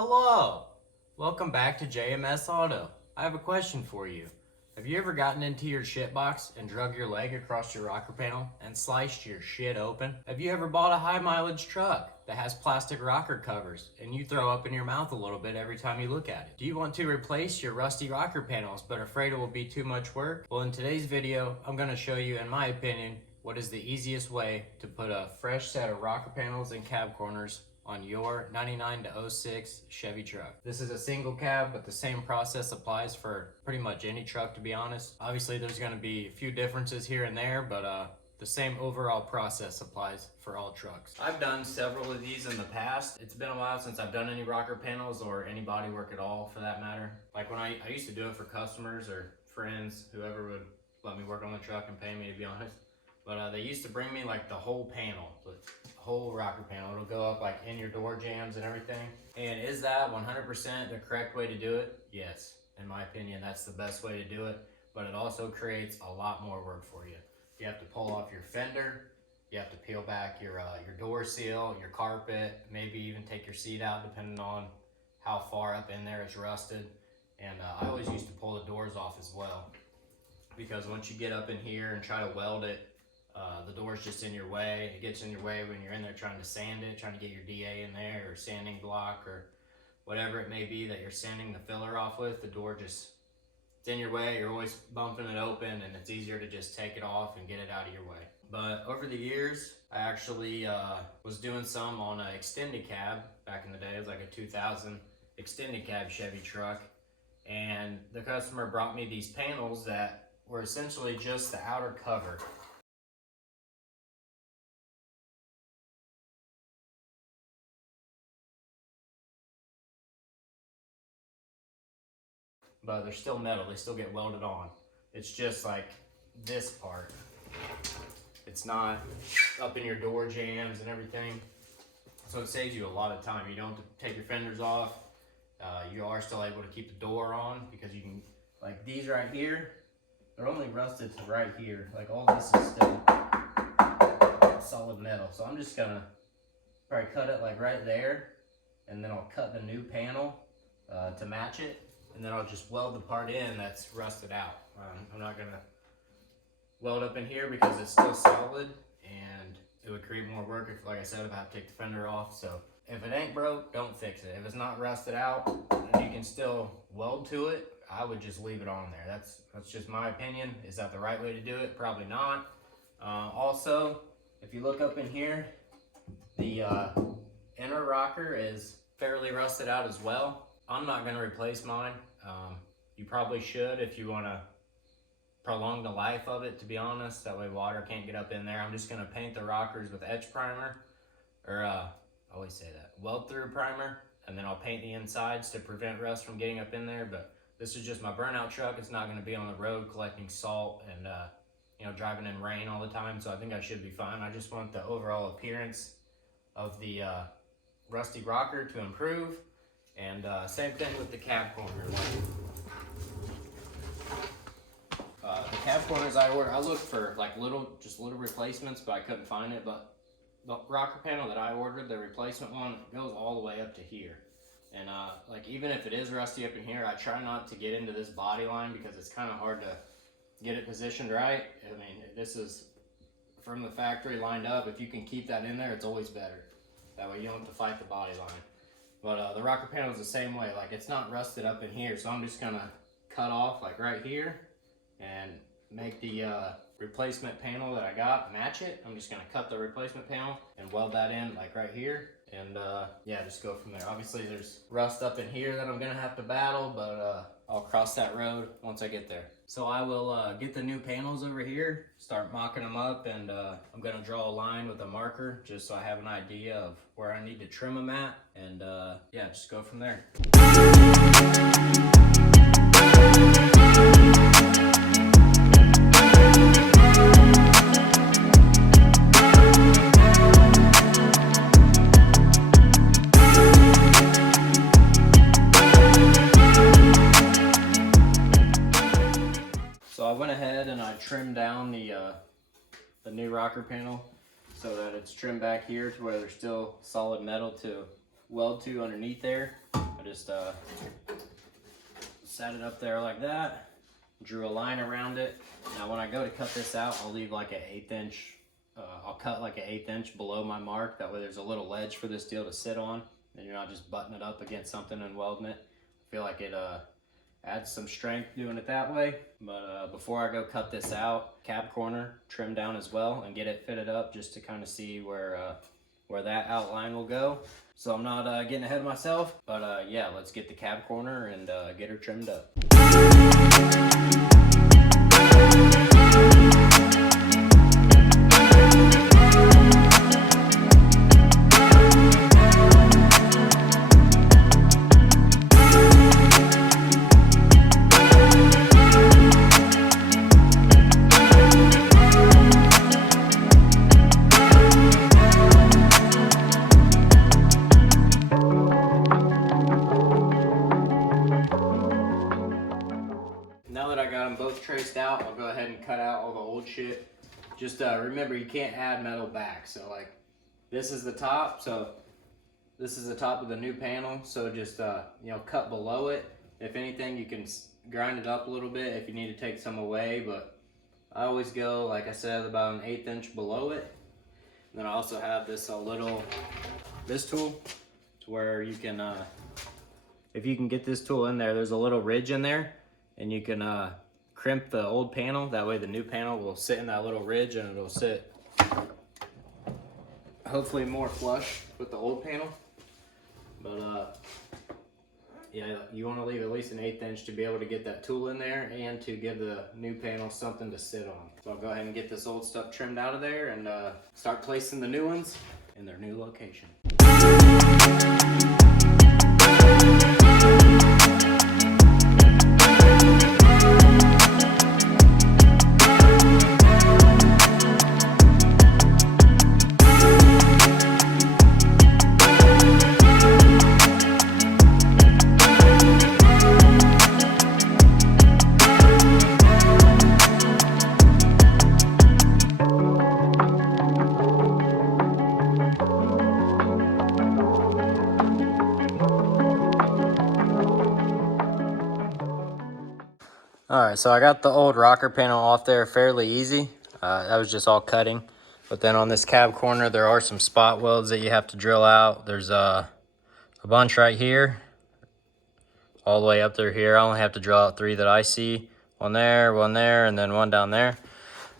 Hello! Welcome back to JMS Auto. I have a question for you. Have you ever gotten into your shit box and drug your leg across your rocker panel and sliced your shit open? Have you ever bought a high mileage truck that has plastic rocker covers and you throw up in your mouth a little bit every time you look at it? Do you want to replace your rusty rocker panels but afraid it will be too much work? Well, in today's video, I'm going to show you, in my opinion, what is the easiest way to put a fresh set of rocker panels and cab corners on your 99 to 06 Chevy truck. This is a single cab, but the same process applies for pretty much any truck, to be honest. Obviously, there's gonna be a few differences here and there, but the same overall process applies for all trucks. I've done several of these in the past. It's been a while since I've done any rocker panels or any body work at all, for that matter. Like when I used to do it for customers or friends, whoever would let me work on the truck and pay me, to be honest. But they used to bring me like the whole panel, the whole rocker panel. It'll go up like in your door jams and everything. And is that 100% the correct way to do it? Yes, in my opinion, that's the best way to do it. But it also creates a lot more work for you. You have to pull off your fender. You have to peel back your door seal, your carpet, maybe even take your seat out depending on how far up in there it's rusted. And I always used to pull the doors off as well, because once you get up in here and try to weld it, the door's just in your way. It gets in your way when you're in there trying to sand it, trying to get your DA in there, or sanding block, or whatever it may be that you're sanding the filler off with. The door just, it's in your way. You're always bumping it open, and it's easier to just take it off and get it out of your way. But over the years, I actually was doing some on an extended cab back in the day. It was like a 2000 extended cab Chevy truck. And the customer brought me these panels that were essentially just the outer cover. But they're still metal, they still get welded on. It's just like this part. It's not up in your door jams and everything. So it saves you a lot of time. You don't have to take your fenders off. You are still able to keep the door on, because you can, like these right here, they're only rusted to right here. Like all this is still solid metal. So I'm just gonna probably cut it like right there, and then I'll cut the new panel to match it. And then I'll just weld the part in that's rusted out. I'm not gonna weld up in here because it's still solid, and it would create more work if, like I said, if I have to take the fender off. So if it ain't broke, don't fix it. If it's not rusted out and you can still weld to it, I would just leave it on there. That's just my opinion. Is that the right way to do it? Probably not. Also, if you look up in here, the inner rocker is fairly rusted out as well. I'm not going to replace mine. You probably should if you want to prolong the life of it, to be honest. That way water can't get up in there. I'm just going to paint the rockers with etch primer, or I always say that, weld through primer, and then I'll paint the insides to prevent rust from getting up in there. But this is just my burnout truck. It's not going to be on the road collecting salt and driving in rain all the time, so I think I should be fine. I just want the overall appearance of the rusty rocker to improve. And same thing with the cab corner. The cab corners I ordered, I looked for like little replacements, but I couldn't find it. But the rocker panel that I ordered, the replacement one, goes all the way up to here. And like even if it is rusty up in here, I try not to get into this body line because it's kind of hard to get it positioned right. I mean, this is from the factory lined up. If you can keep that in there, it's always better. That way you don't have to fight the body line. But the rocker panel is the same way. Like, it's not rusted up in here, so I'm just gonna cut off like right here and make the replacement panel that I got match it. I'm just gonna cut the replacement panel and weld that in like right here, and yeah, just go from there. Obviously there's rust up in here that I'm gonna have to battle, but I'll cross that road once I get there. So I will get the new panels over here, start mocking them up, and I'm gonna draw a line with a marker just so I have an idea of where I need to trim them at, and yeah, just go from there. Trim down the new rocker panel so that it's trimmed back here to where there's still solid metal to weld to underneath there. just set it up there like that, drew a line around it. Now when I go to cut this out, I'll leave like an 1/8 inch, I'll cut like an 1/8 inch below my mark. That way there's a little ledge for this deal to sit on, and you're not just butting it up against something and welding it. I feel like it adds some strength doing it that way. But before I go cut this out, cab corner trim down as well and get it fitted up just to kind of see where that outline will go. So I'm not getting ahead of myself, but yeah, let's get the cab corner and get her trimmed up. Now that I got them both traced out, I'll go ahead and cut out all the old shit. Just remember, you can't add metal back. So like, this is the top. So this is the top of the new panel. So just you know, cut below it. If anything, you can grind it up a little bit if you need to take some away. But I always go, like I said, about an 1/8 inch below it. And then I also have this this tool, to where you can, if you can get this tool in there, there's a little ridge in there. And you can crimp the old panel. That way the new panel will sit in that little ridge and it'll sit hopefully more flush with the old panel. But yeah, you want to leave at least an 1/8 inch to be able to get that tool in there and to give the new panel something to sit on. So I'll go ahead and get this old stuff trimmed out of there and start placing the new ones in their new location. Alright, so I got the old rocker panel off there fairly easy. That was just all cutting. But then on this cab corner, there are some spot welds that you have to drill out. There's a bunch right here, all the way up there here. I only have to drill out 3 that I see. One there, and then one down there.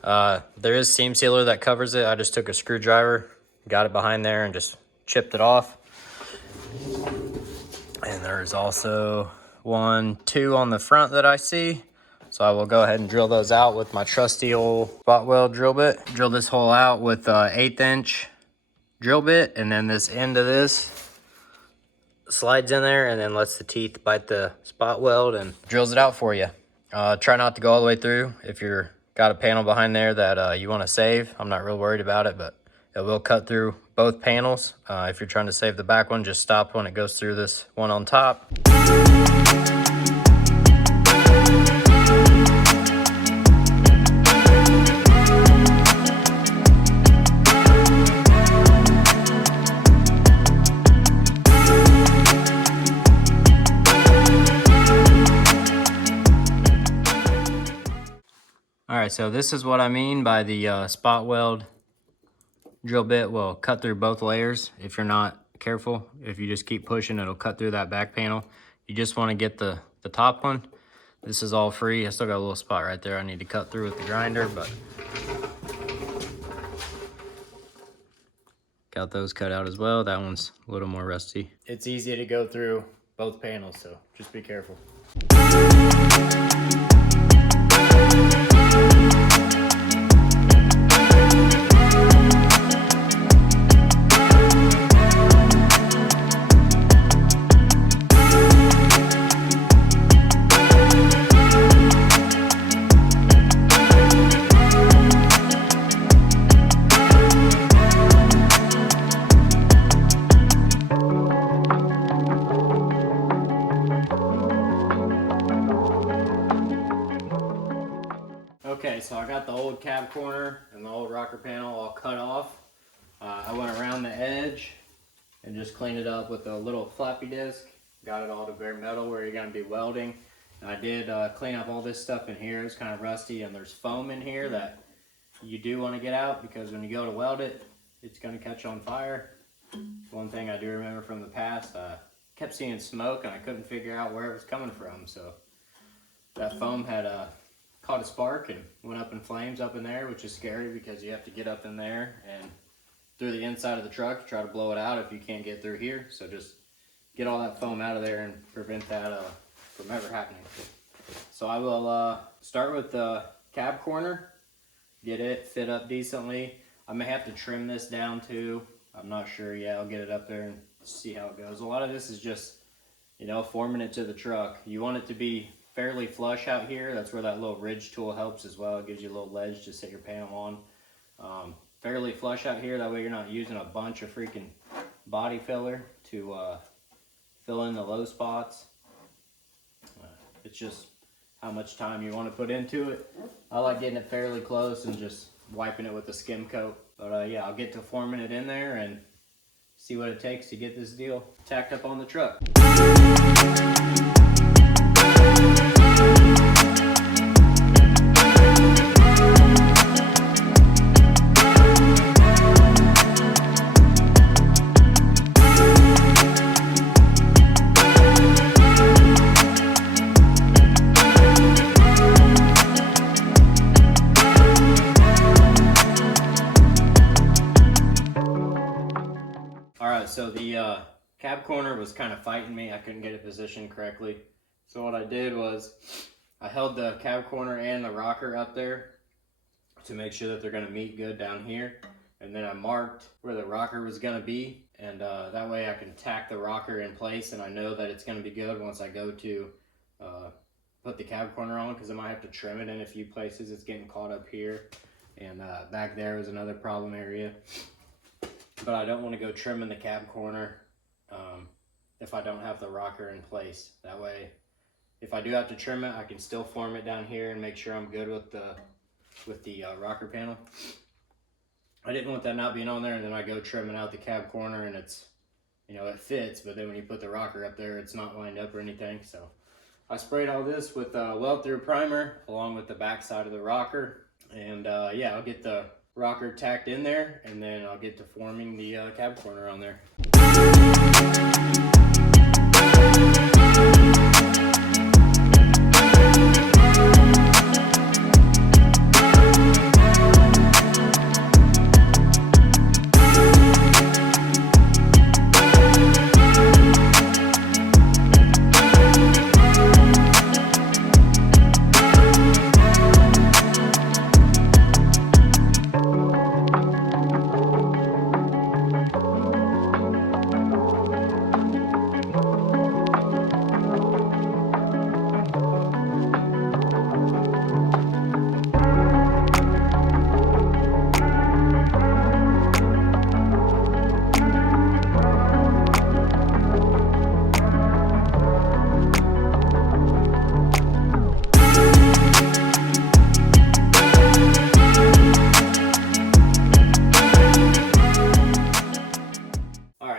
There is seam sealer that covers it. I just took a screwdriver, got it behind there, and just chipped it off. And there's also 1, 2 on the front that I see. So I will go ahead and drill those out with my trusty old spot weld drill bit. Drill this hole out with an 1/8 inch drill bit, and then this end of this slides in there and then lets the teeth bite the spot weld and drills it out for you. Try not to go all the way through if you're got a panel behind there that you want to save. I'm not real worried about it, but it will cut through both panels. If you're trying to save the back one, just stop when it goes through this one on top. Alright, so this is what I mean by the spot weld drill bit will cut through both layers if you're not careful. If you just keep pushing, it'll cut through that back panel. You just want to get the top one. This is all free. I still got a little spot right there I need to cut through with the grinder, but got those cut out as well. That one's a little more rusty. It's easy to go through both panels, so just be careful. Okay, so I got the old cab corner and the old rocker panel all cut off. I went around the edge and just cleaned it up with a little floppy disk got it all to bare metal where you're going to be welding. And I did clean up all this stuff in here. It's kind of rusty, and there's foam in here that you do want to get out, because when you go to weld it, it's going to catch on fire. One thing I do remember from the past, I kept seeing smoke and I couldn't figure out where it was coming from. So that foam had caught a spark and went up in flames up in there, which is scary because you have to get up in there and through the inside of the truck to try to blow it out if you can't get through here. So just get all that foam out of there and prevent that from ever happening. So I will start with the cab corner, get it fit up decently. I may have to trim this down too. I'm not sure yet. I'll get it up there and see how it goes. A lot of this is just, you know, forming it to the truck. You want it to be fairly flush out here. That's where that little ridge tool helps as well. It gives you a little ledge to set your panel on. Fairly flush out here. That way you're not using a bunch of freaking body filler to fill in the low spots. It's just how much time you want to put into it. I like getting it fairly close and just wiping it with a skim coat. But yeah, I'll get to forming it in there and see what it takes to get this deal tacked up on the truck. So the cab corner was kind of fighting me. I couldn't get it positioned correctly. So what I did was I held the cab corner and the rocker up there to make sure that they're going to meet good down here. And then I marked where the rocker was going to be. And that way I can tack the rocker in place, and I know that it's going to be good once I go to put the cab corner on, because I might have to trim it in a few places. It's getting caught up here. And back there is another problem area. But I don't want to go trimming the cab corner if I don't have the rocker in place. That way, if I do have to trim it, I can still form it down here and make sure I'm good with the rocker panel. I didn't want that not being on there, and then I go trimming out the cab corner and it's, you know, it fits, but then when you put the rocker up there, it's not lined up or anything. So I sprayed all this with weld through primer along with the back side of the rocker, and yeah, I'll get the rocker tacked in there, and then I'll get to forming the cab corner on there.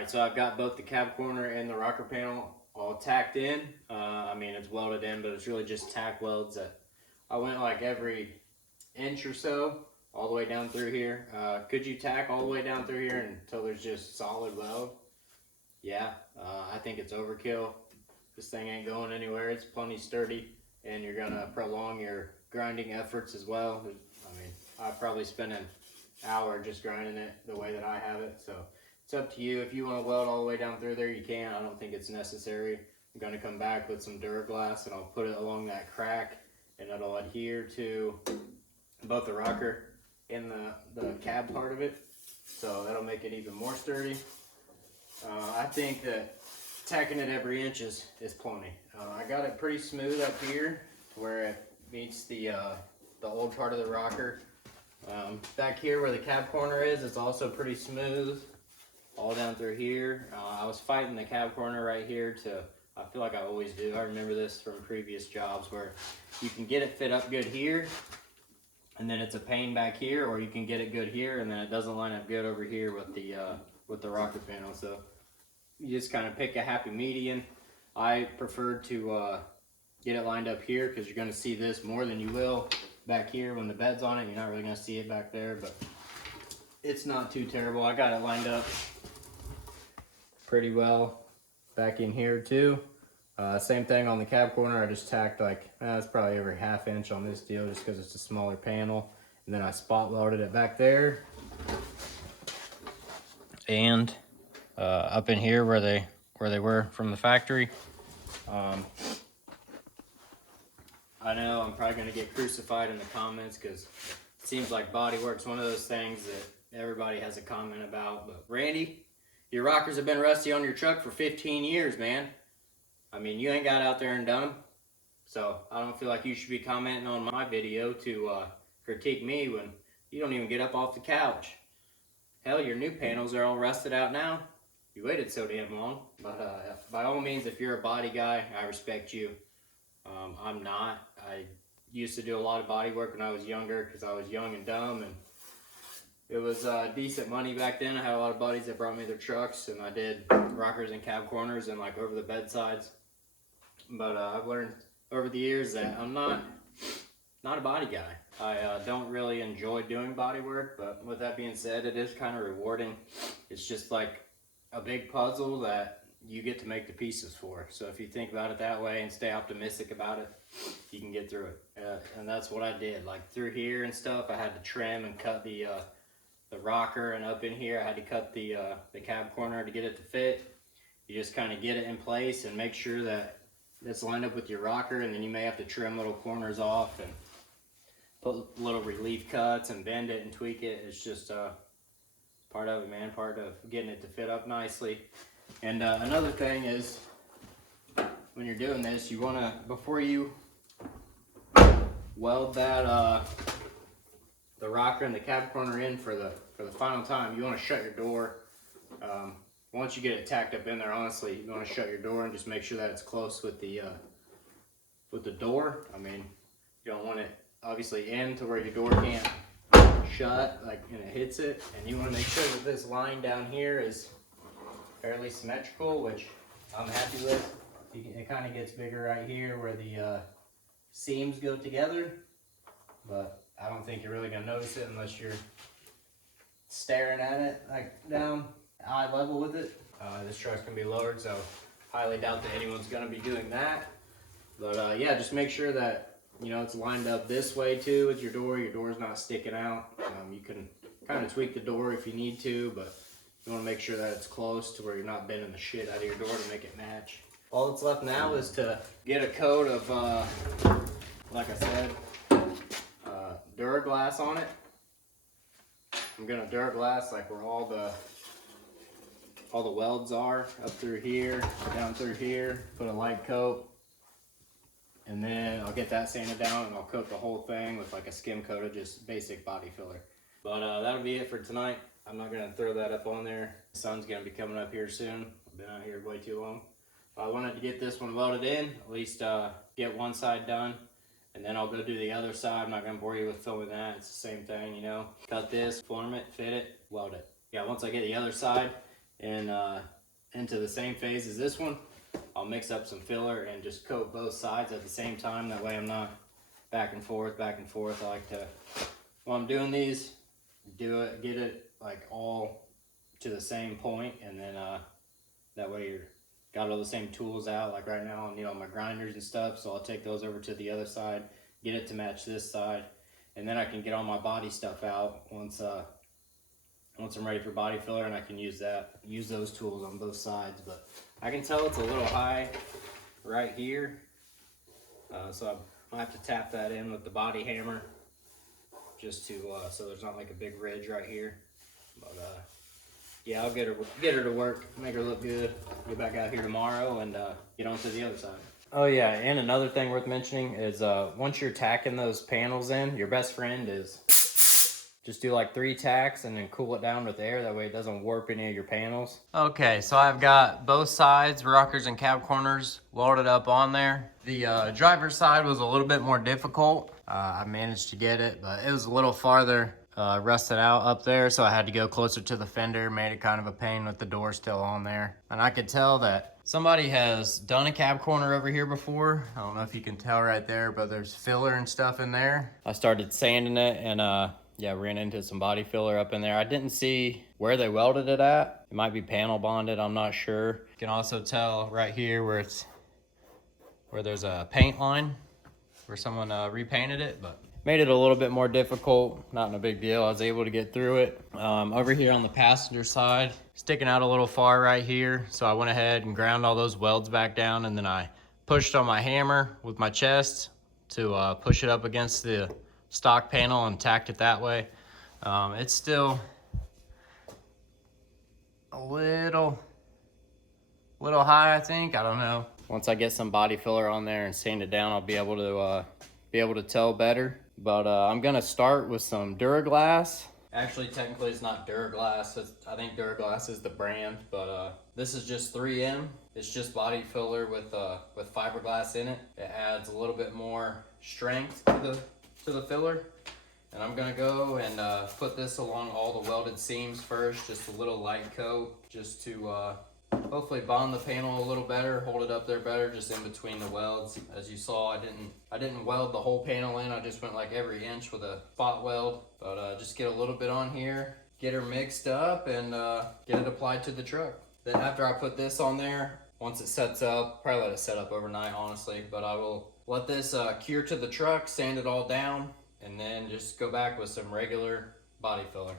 So I've got both the cab corner and the rocker panel all tacked in. I mean, it's welded in, but it's really just tack welds. I went like every inch or so all the way down through here. Could you tack all the way down through here until there's just solid weld? Yeah, I think it's overkill. This thing ain't going anywhere. It's plenty sturdy, and you're gonna prolong your grinding efforts as well. I mean, I probably spent an hour just grinding it the way that I have it, so it's up to you. If you want to weld all the way down through there, you can. I don't think it's necessary. I'm going to come back with some Duraglass, and I'll put it along that crack, and it'll adhere to both the rocker and the cab part of it, so that'll make it even more sturdy. I think that tacking it every inch is plenty. I got it pretty smooth up here where it meets the old part of the rocker. Back here where the cab corner is, it's also pretty smooth all down through here. I was fighting the cab corner right here I feel like I always do. I remember this from previous jobs where you can get it fit up good here, and then it's a pain back here, or you can get it good here and then it doesn't line up good over here with the rocker panel. So you just kind of pick a happy median. I prefer to get it lined up here because you're going to see this more than you will back here when the bed's on it. You're not really going to see it back there, but it's not too terrible. I got it lined up pretty well back in here too. Same thing on the cab corner. I just tacked like, it's probably every ½ inch on this deal just because it's a smaller panel. And then I spot welded it back there. And up in here where they were from the factory. I know I'm probably gonna get crucified in the comments because it seems like bodywork's one of those things that everybody has a comment about. But Randy, your rockers have been rusty on your truck for 15 years, man. I mean, you ain't got out there and done them. So I don't feel like you should be commenting on my video to critique me when you don't even get up off the couch. Hell, your new panels are all rusted out now. You waited so damn long. But by all means, if you're a body guy, I respect you. I'm not. I used to do a lot of body work when I was younger because I was young and dumb, and it was decent money back then. I had a lot of buddies that brought me their trucks, and I did rockers and cab corners and like over the bedsides. But I've learned over the years that I'm not a body guy. I don't really enjoy doing body work, but with that being said, it is kind of rewarding. It's just like a big puzzle that you get to make the pieces for. So if you think about it that way and stay optimistic about it, you can get through it. And that's what I did. Like through here and stuff, I had to trim and cut the rocker, and up in here I had to cut the cab corner to get it to fit. You just kind of get it in place and make sure that it's lined up with your rocker, and then you may have to trim little corners off and put little relief cuts and bend it and tweak it. It's just part of it, man, part of getting it to fit up nicely. And another thing is, when you're doing this, you want to, before you weld that the rocker and the cab corner in for the final time, you want to shut your door. Once you get it tacked up in there, honestly, you want to shut your door and just make sure that it's close with the door. I mean, you don't want it obviously in to where your door can't shut, like, and it hits it. And you want to make sure that this line down here is fairly symmetrical, which I'm happy with. It kind of gets bigger right here where the seams go together, but I don't think you're really gonna notice it unless you're staring at it like down eye level with it. This truck's gonna be lowered, so highly doubt that anyone's gonna be doing that. But yeah, just make sure that, you know, it's lined up this way too with your door. Your door's not sticking out. You can kind of tweak the door if you need to, but you want to make sure that it's close to where you're not bending the shit out of your door to make it match. All that's left now is to get a coat of, like I said, Duraglass on it. I'm gonna Duraglass like where all the welds are, up through here, down through here. Put a light coat, and then I'll get that sanded down, and I'll coat the whole thing with like a skim coat of just basic body filler. But that'll be it for tonight. I'm not gonna throw that up on there. The sun's gonna be coming up here soon. I've been out here way too long. I wanted to get this one welded in, at least get one side done, and then I'll go do the other side. I'm not gonna bore you with filming that. It's the same thing, you know. Cut this, form it, fit it, weld it. Yeah, once I get the other side and into the same phase as this one, I'll mix up some filler and just coat both sides at the same time. That way I'm not back and forth, back and forth. I like to, while I'm doing these, do it, get it like all to the same point, and then that way you're got all the same tools out. Like right now I need all my grinders and stuff, so I'll take those over to the other side, get it to match this side, and then I can get all my body stuff out once I'm ready for body filler, and I can use those tools on both sides. But I can tell it's a little high right here, so I have to tap that in with the body hammer just to so there's not like a big ridge right here. But yeah, I'll get her to work, make her look good. Get back out here tomorrow and get on to the other side. Oh yeah, and another thing worth mentioning is once you're tacking those panels in, your best friend is just do like 3 tacks and then cool it down with air. That way it doesn't warp any of your panels. Okay, so I've got both sides, rockers and cab corners, welded up on there. The driver's side was a little bit more difficult. I managed to get it, but it was a little farther rusted out up there, so I had to go closer to the fender. Made it kind of a pain with the door still on there. And I could tell that somebody has done a cab corner over here before. I don't know if you can tell right there, but there's filler and stuff in there. I started sanding it and yeah, ran into some body filler up in there. I didn't see where they welded it at. It might be panel bonded, I'm not sure. You can also tell right here where there's a paint line where someone repainted it, but made it a little bit more difficult. Not a big deal. I was able to get through it. Over here on the passenger side, sticking out a little far right here. So I went ahead and ground all those welds back down, and then I pushed on my hammer with my chest to push it up against the stock panel and tacked it that way. It's still a little high, I think. I don't know. Once I get some body filler on there and sand it down, I'll be able to tell better. But I'm gonna start with some Duraglass. Actually, technically it's not Duraglass. I think Duraglass is the brand, but this is just 3M. It's just body filler with fiberglass in it. It adds a little bit more strength to the filler. And I'm gonna go and put this along all the welded seams first, just a little light coat, just to hopefully bond the panel a little better, hold it up there better, just in between the welds. As you saw, I didn't weld the whole panel in. I just went like every inch with a spot weld, but just get a little bit on here, get her mixed up, and get it applied to the truck. Then after I put this on there, once it sets up, probably let it set up overnight, honestly, but I will let this cure to the truck, sand it all down, and then just go back with some regular body filler.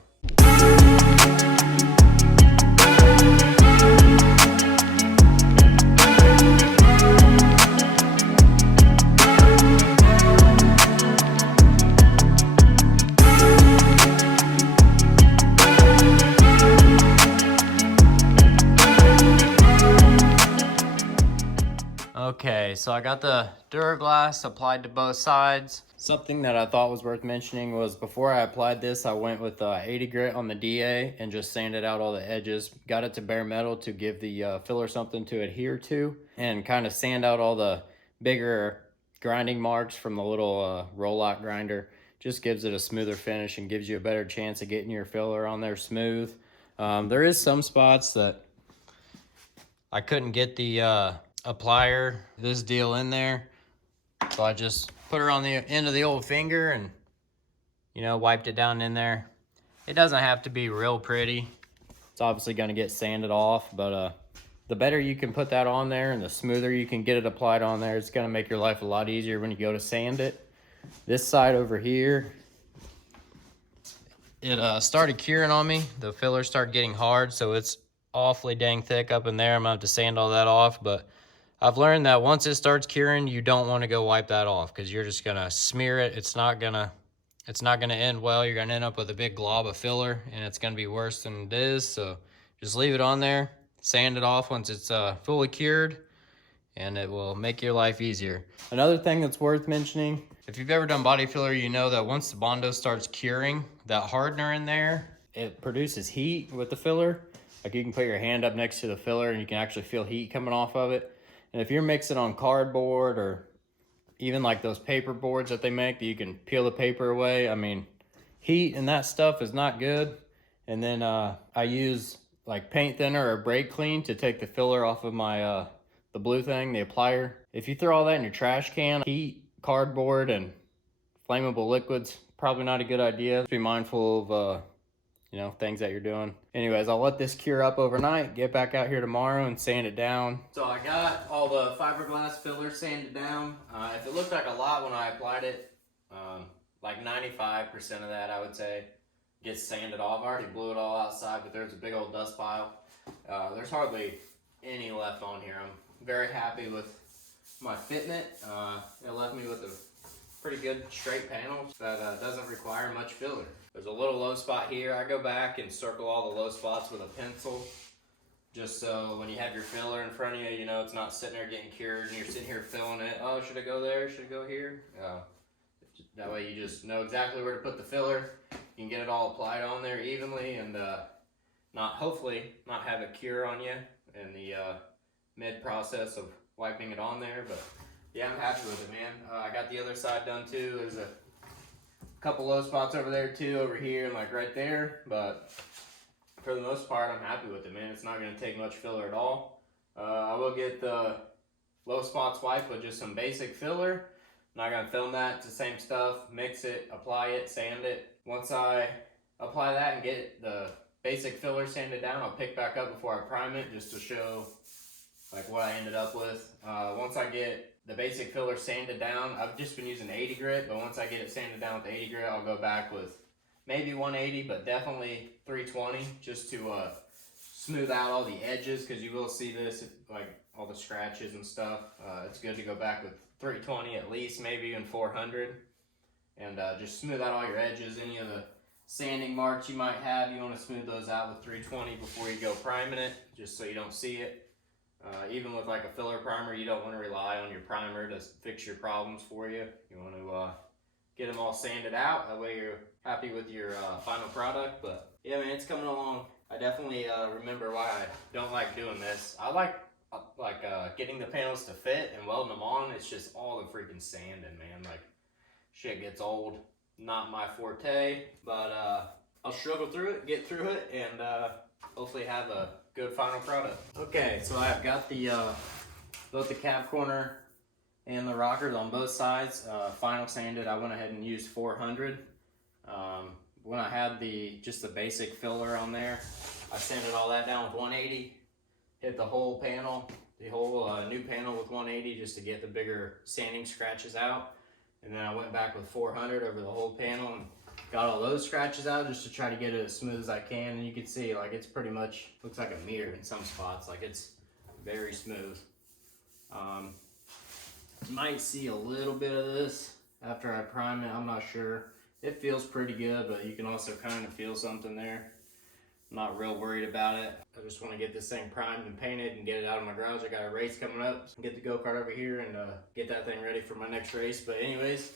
Okay, so I got the Duraglass applied to both sides. Something that I thought was worth mentioning was before I applied this, I went with 80 grit on the DA and just sanded out all the edges. Got it to bare metal to give the filler something to adhere to, and kind of sand out all the bigger grinding marks from the little roll-lock grinder. Just gives it a smoother finish and gives you a better chance of getting your filler on there smooth. There is some spots that I couldn't get the applier, this deal in there, so I just put her on the end of the old finger and, you know, wiped it down in there. It doesn't have to be real pretty. It's obviously going to get sanded off, but the better you can put that on there and the smoother you can get it applied on there, it's going to make your life a lot easier when you go to sand it. This side over here, it started curing on me. The filler started getting hard, so it's awfully dang thick up in there. I'm gonna have to sand all that off, but I've learned that once it starts curing, you don't want to go wipe that off, because you're just gonna smear it. It's not gonna end well. You're gonna end up with a big glob of filler, and it's gonna be worse than it is. So just leave it on there, sand it off once it's fully cured, and it will make your life easier. Another thing that's worth mentioning, if you've ever done body filler, you know that once the Bondo starts curing, that hardener in there, it produces heat with the filler. Like, you can put your hand up next to the filler and you can actually feel heat coming off of it. And if you're mixing on cardboard or even like those paper boards that they make that you can peel the paper away, I mean, heat and that stuff is not good. And then I use like paint thinner or brake clean to take the filler off of my the blue thing, the applier. If you throw all that in your trash can, heat, cardboard, and flammable liquids, probably not a good idea. Just be mindful of you know, things that you're doing. Anyways, I'll let this cure up overnight, get back out here tomorrow and sand it down. So I got all the fiberglass filler sanded down. If it looked like a lot when I applied it, like 95% of that, I would say, gets sanded off. I already blew it all outside, but there's a big old dust pile. There's hardly any left on here. I'm very happy with my fitment. It left me with a pretty good straight panel that doesn't require much filler. There's a little low spot here. I go back and circle all the low spots with a pencil, just so when you have your filler in front of you, you know, it's not sitting there getting cured and you're sitting here filling it. Oh, should I go there? Should I go here? That way you just know exactly where to put the filler. You can get it all applied on there evenly and hopefully not have a cure on you in the mid process of wiping it on there. But yeah, I'm happy with it, man. I got the other side done too. There's a A couple low spots over there too, over here and like right there, but for the most part, I'm happy with it, man. It's not going to take much filler at all. I will get the low spots wiped with just some basic filler. I'm not going to film that. It's the same stuff. Mix it, apply it, sand it. Once I apply that and get the basic filler sanded down, I'll pick back up before I prime it just to show like what I ended up with. Once I get the basic filler sanded down, I've just been using 80 grit, but once I get it sanded down with the 80 grit, I'll go back with maybe 180, but definitely 320 just to smooth out all the edges, because you will see this, like all the scratches and stuff. It's good to go back with 320 at least, maybe even 400, and just smooth out all your edges. Any of the sanding marks you might have, you want to smooth those out with 320 before you go priming it, just so you don't see it. Even with like a filler primer, you don't want to rely on your primer to fix your problems for you. You want to get them all sanded out, that way you're happy with your final product. But yeah, man, it's coming along. I definitely remember why I don't like doing this. I like getting the panels to fit and welding them on. It's just all the freaking sanding, man. Like, shit gets old. Not my forte, but I'll struggle through it, get through it, and hopefully have a good final product. Okay, so I've got the both the cap corner and the rockers on both sides final sanded. I went ahead and used 400. When I had just the basic filler on there, I sanded all that down with 180. Hit the whole panel, the whole new panel with 180 just to get the bigger sanding scratches out. And then I went back with 400 over the whole panel and got all those scratches out just to try to get it as smooth as I can. And you can see, like, it's pretty much looks like a mirror in some spots. Like, it's very smooth. You might see a little bit of this after I prime it. I'm not sure. It feels pretty good, but you can also kind of feel something there. I'm not real worried about it. I just want to get this thing primed and painted and get it out of my garage. I got a race coming up. So get the go-kart over here and get that thing ready for my next race. But anyways,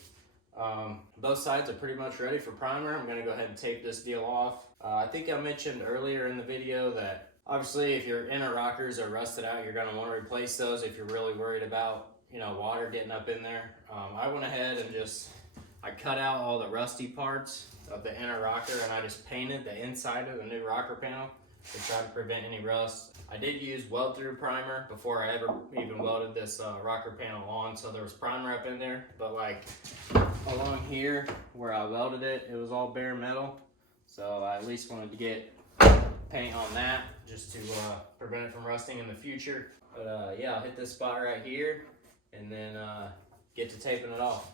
both sides are pretty much ready for primer. I'm going to go ahead and tape this deal off. I think I mentioned earlier in the video that obviously if your inner rockers are rusted out, you're going to want to replace those if you're really worried about, you know, water getting up in there. I went ahead and I cut out all the rusty parts of the inner rocker and I just painted the inside of the new rocker panel to try to prevent any rust. I did use weld through primer before I ever even welded this rocker panel on, so there was primer up in there, but like along here where I welded it, it was all bare metal, so I at least wanted to get paint on that just to prevent it from rusting in the future. But yeah, I'll hit this spot right here and then get to taping it off.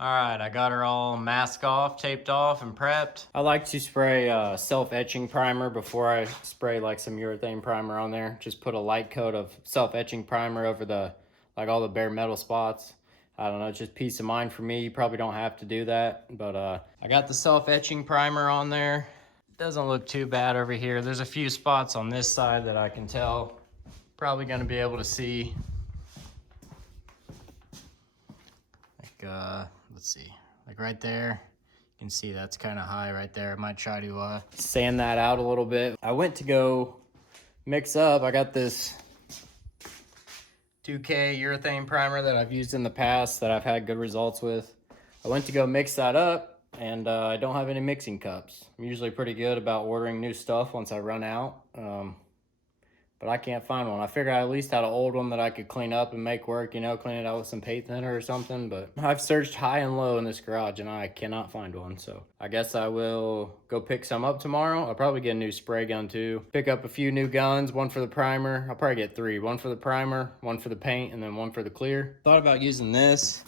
Alright, I got her all masked off, taped off, and prepped. I like to spray self-etching primer before I spray like some urethane primer on there. Just put a light coat of self-etching primer over all the bare metal spots. I don't know, it's just peace of mind for me. You probably don't have to do that, but I got the self-etching primer on there. Doesn't look too bad over here. There's a few spots on this side that I can tell. Probably gonna be able to see. Like, let's see, like right there, you can see that's kind of high right there. I might try to sand that out a little bit. I went to go mix up, I got this 2K urethane primer that I've used in the past that I've had good results with. I went to go mix that up and I don't have any mixing cups. I'm usually pretty good about ordering new stuff once I run out, but I can't find one. I figured I at least had an old one that I could clean up and make work, you know, clean it out with some paint thinner or something. But I've searched high and low in this garage and I cannot find one. So I guess I will go pick some up tomorrow. I'll probably get a new spray gun too. Pick up a few new guns, one for the primer. I'll probably get three, one for the primer, one for the paint, and then one for the clear. Thought about using this.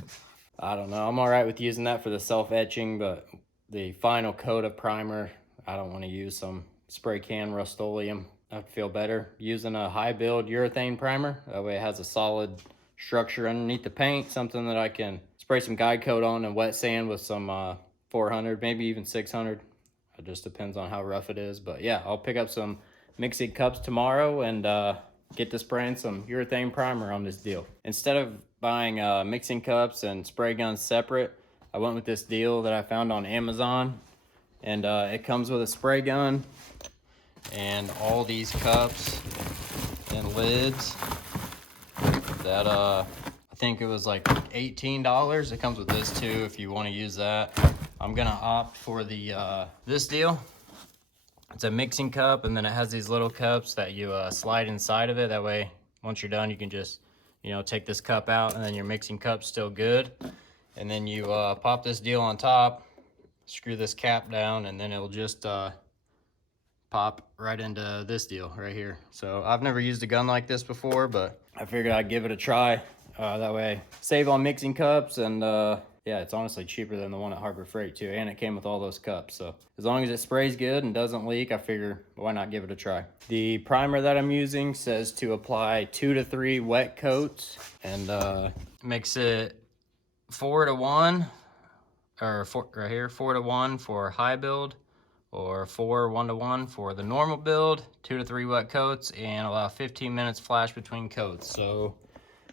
I don't know, I'm all right with using that for the self-etching, but the final coat of primer, I don't want to use some spray can Rust-Oleum. I feel better using a high build urethane primer. That way it has a solid structure underneath the paint, something that I can spray some guide coat on and wet sand with some 400, maybe even 600. It just depends on how rough it is. But yeah, I'll pick up some mixing cups tomorrow and get to spraying some urethane primer on this deal. Instead of buying mixing cups and spray guns separate, I went with this deal that I found on Amazon. And it comes with a spray gun and all these cups and lids that I think it was like $18. It comes with this too if you want to use that. I'm gonna opt for the this deal. It's a mixing cup, and then it has these little cups that you slide inside of it. That way, once you're done, you can just, you know, take this cup out, and then your mixing cup's still good. And then you pop this deal on top, screw this cap down, and then it'll just pop right into this deal right here. So I've never used a gun like this before, but I figured I'd give it a try. That way, save on mixing cups, and yeah, it's honestly cheaper than the one at Harbor Freight too, and it came with all those cups. So as long as it sprays good and doesn't leak, I figure why not give it a try. The primer that I'm using says to apply 2 to 3 wet coats, and mix it 4 to 1, or right here, 4 to 1 for high build, or 1 to 1 for the normal build, 2 to 3 wet coats, and allow 15 minutes flash between coats. So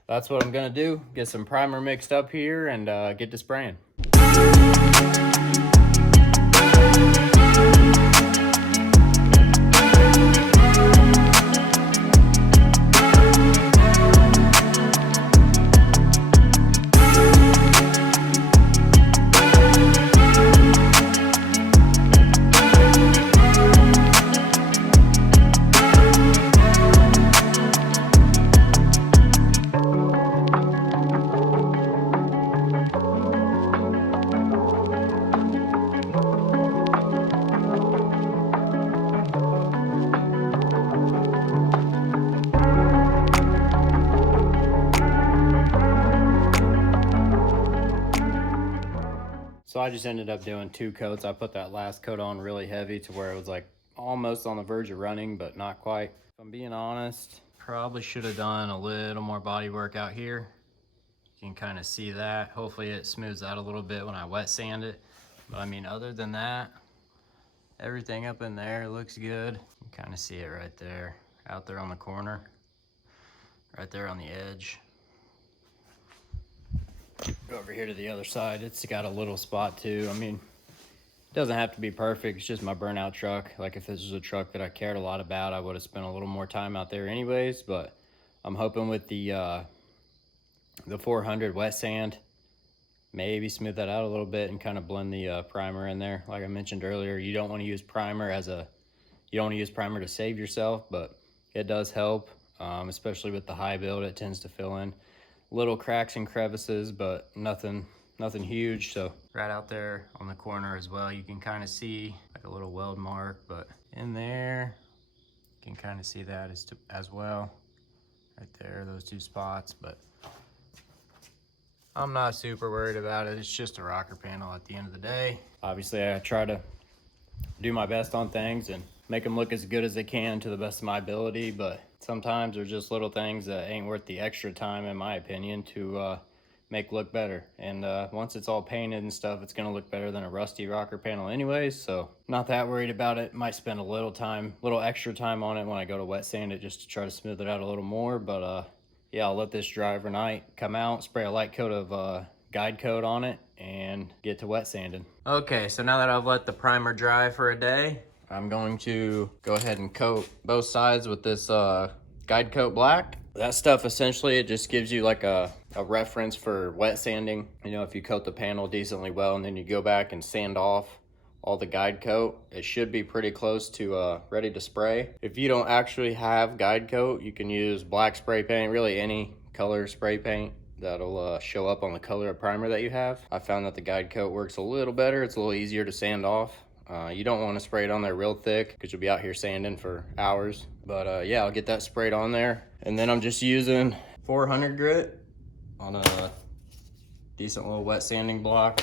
that's what I'm gonna do. Get some primer mixed up here and get to spraying. So I just ended up doing 2 coats. I put that last coat on really heavy to where it was like almost on the verge of running, but not quite. If I'm being honest, probably should have done a little more body work out here. You can kind of see that. Hopefully it smooths out a little bit when I wet sand it. But I mean, other than that, everything up in there looks good. You can kind of see it right there, out there on the corner, right there on the edge. Go over here to the other side. It's got a little spot too. I mean, it doesn't have to be perfect. It's just my Burnout truck. Like if this was a truck that I cared a lot about, I would have spent a little more time out there anyways. But I'm hoping with the 400 wet sand, maybe smooth that out a little bit and kind of blend the primer in there. Like I mentioned earlier, you don't want to use primer you don't want to use primer to save yourself, but it does help, especially with the high build. It tends to fill in little cracks and crevices, but nothing huge. So right out there on the corner as well, you can kind of see like a little weld mark, but in there you can kind of see that as well right there, those 2 spots. But I'm not super worried about it. It's just a rocker panel at the end of the day. Obviously I try to do my best on things and make them look as good as they can to the best of my ability, but sometimes there's just little things that ain't worth the extra time, in my opinion, to make look better. And once it's all painted and stuff, it's gonna look better than a rusty rocker panel anyways, so not that worried about it. Might spend a little extra time on it when I go to wet sand it, just to try to smooth it out a little more. But yeah, I'll let this dry overnight, come out, spray a light coat of guide coat on it, and get to wet sanding. Okay, so now that I've let the primer dry for a day, I'm going to go ahead and coat both sides with this guide coat black. That stuff, essentially, it just gives you like a reference for wet sanding. You know, if you coat the panel decently well and then you go back and sand off all the guide coat, it should be pretty close to ready to spray. If you don't actually have guide coat, you can use black spray paint, really any color spray paint that'll show up on the color of primer that you have. I found that the guide coat works a little better. It's a little easier to sand off. You don't want to spray it on there real thick because you'll be out here sanding for hours. But yeah, I'll get that sprayed on there. And then I'm just using 400 grit on a decent little wet sanding block.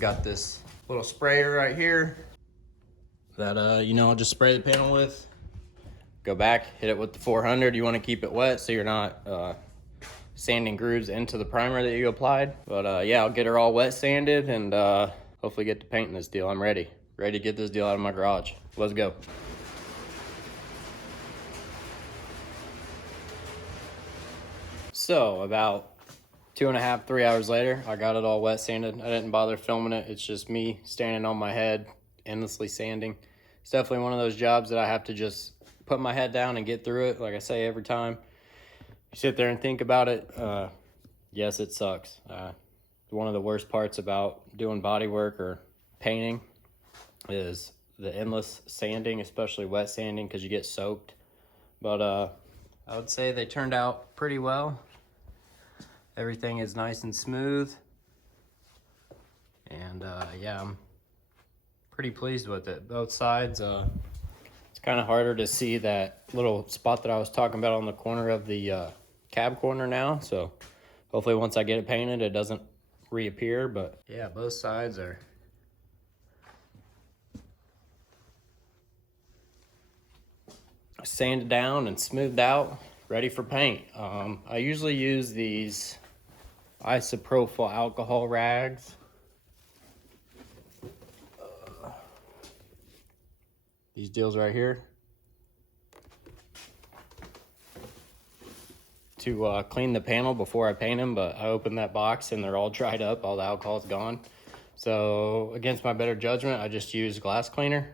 Got this little sprayer right here that, you know, I'll just spray the panel with. Go back, hit it with the 400. You want to keep it wet so you're not sanding grooves into the primer that you applied. But yeah, I'll get her all wet sanded and hopefully get to painting this deal. I'm ready to get this deal out of my garage. Let's go. So about 2.5, 3 hours later, I got it all wet sanded. I didn't bother filming it. It's just me standing on my head, endlessly sanding. It's definitely one of those jobs that I have to just put my head down and get through it. Like I say every time, you sit there and think about it. Yes, it sucks. One of the worst parts about doing body work or painting is the endless sanding, especially wet sanding, because you get soaked. But I would say they turned out pretty well. Everything is nice and smooth. And yeah, I'm pretty pleased with it. Both sides, it's kind of harder to see that little spot that I was talking about on the corner of the cab corner now. So hopefully once I get it painted, it doesn't reappear. But yeah, both sides are sanded down and smoothed out, ready for paint. I usually use these isopropyl alcohol rags. These deals right here to clean the panel before I paint them, but I opened that box and they're all dried up, all the alcohol's gone. So against my better judgment, I just use glass cleaner.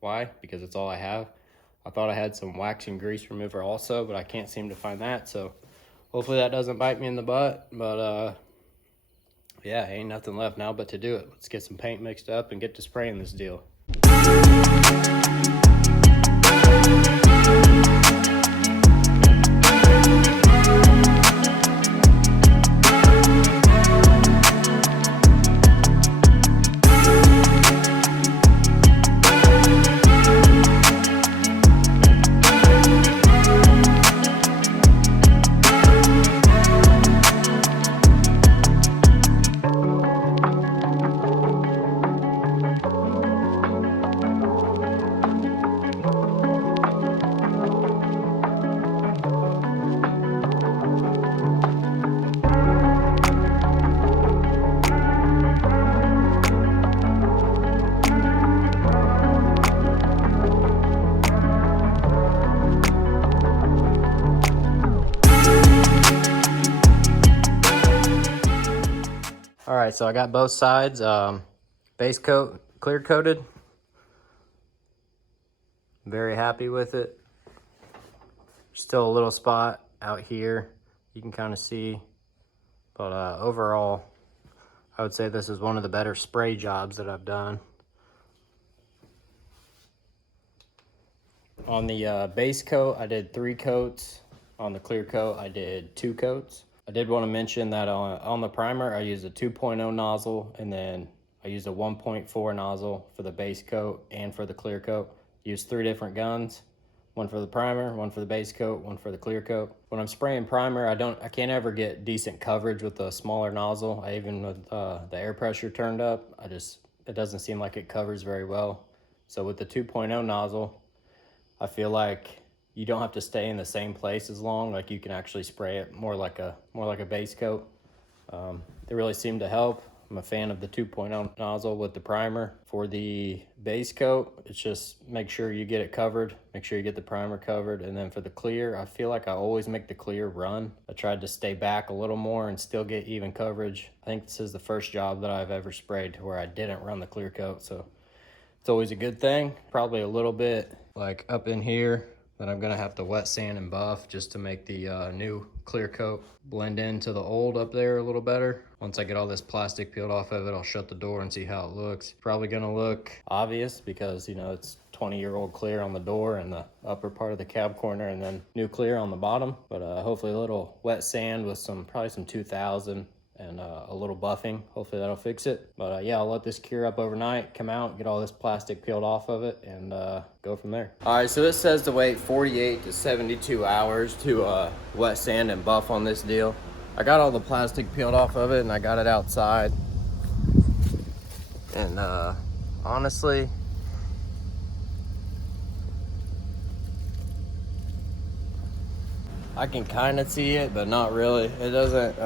Why? Because it's all I have. I thought I had some wax and grease remover also, but I can't seem to find that. So hopefully that doesn't bite me in the butt. But yeah, ain't nothing left now but to do it. Let's get some paint mixed up and get to spraying this deal. All right, so I got both sides base coat clear coated. Very happy with it. Still a little spot out here you can kind of see, but overall I would say this is one of the better spray jobs that I've done. On the base coat I did 3 coats. On the clear coat I did 2 coats. I did want to mention that on the primer, I used a 2.0 nozzle, and then I used a 1.4 nozzle for the base coat and for the clear coat. Used 3 different guns, one for the primer, one for the base coat, one for the clear coat. When I'm spraying primer, I can't ever get decent coverage with a smaller nozzle. Even with the air pressure turned up, it doesn't seem like it covers very well. So with the 2.0 nozzle, I feel like you don't have to stay in the same place as long. Like you can actually spray it more like a base coat. They really seem to help. I'm a fan of the 2.0 nozzle with the primer. For the base coat, it's just make sure you get it covered, make sure you get the primer covered. And then for the clear, I feel like I always make the clear run. I tried to stay back a little more and still get even coverage. I think this is the first job that I've ever sprayed to where I didn't run the clear coat, so it's always a good thing. Probably a little bit like up in here that I'm gonna have to wet sand and buff just to make the new clear coat blend into the old up there a little better. Once I get all this plastic peeled off of it, I'll shut the door and see how it looks. Probably gonna look obvious because, you know, it's 20-year-old clear on the door and the upper part of the cab corner, and then new clear on the bottom. But hopefully a little wet sand with probably some 2000 and a little buffing. Hopefully that'll fix it. But yeah, I'll let this cure up overnight, come out, get all this plastic peeled off of it, and go from there. All right, so this says to wait 48 to 72 hours to wet sand and buff on this deal. I got all the plastic peeled off of it and I got it outside. And honestly, I can kind of see it, but not really. It doesn't,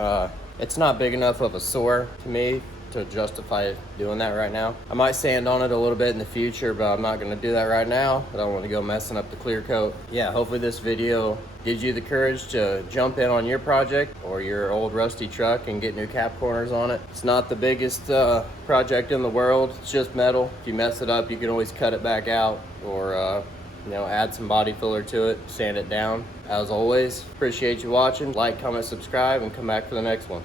it's not big enough of a sore to me to justify doing that right now. I might sand on it a little bit in the future, but I'm not gonna do that right now. I don't want to go messing up the clear coat. Yeah, hopefully this video gives you the courage to jump in on your project or your old rusty truck and get new cap corners on it. It's not the biggest project in the world. It's just metal. If you mess it up, you can always cut it back out or add some body filler to it, sand it down. As always, appreciate you watching. Like, comment, subscribe, and come back for the next one.